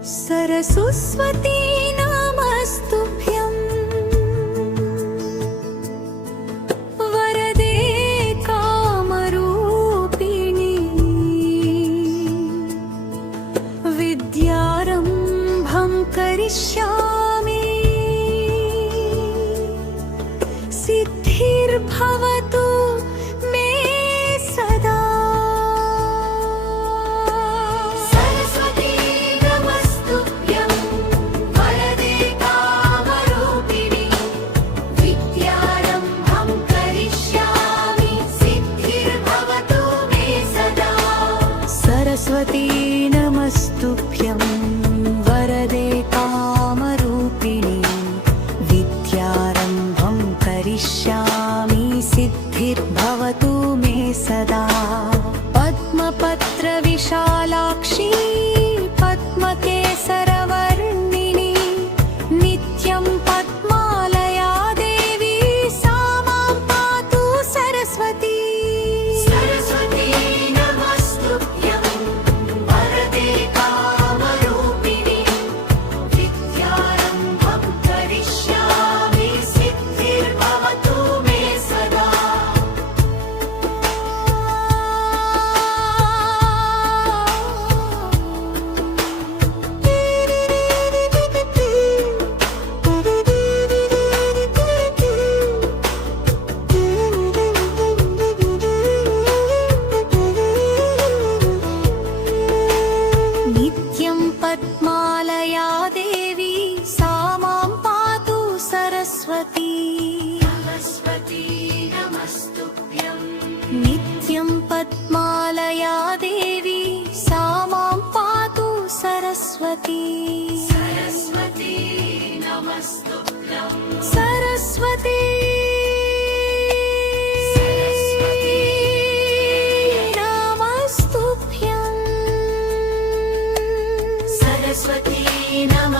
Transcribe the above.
सरस्वती नमस्तुभ्यं वरदे कामरूपिणी विद्यारम्भं करिष्यामि सिद्धिर्भवतु मे सदा। सरस्वती नमस्तुभ्यं वरदे कामरूपिणी विद्यारम्भं करिष्यामि सिद्धिर्भवतु मे सदा। पद्मपत्रविशालाक्षी पद्मकेसरवर्णिनी नित्यं पद्मालया देवी सा मां पातु सरस्वती। पद्मालया देवी सा मां पातु सरस्वती। सरस्वती नमस्तुभ्यं नित्यं पद्मालया देवी सा मां पातु सरस्वती। सरस्वती नमस्तुभ्यं सरस्वती सरस्वती नमः।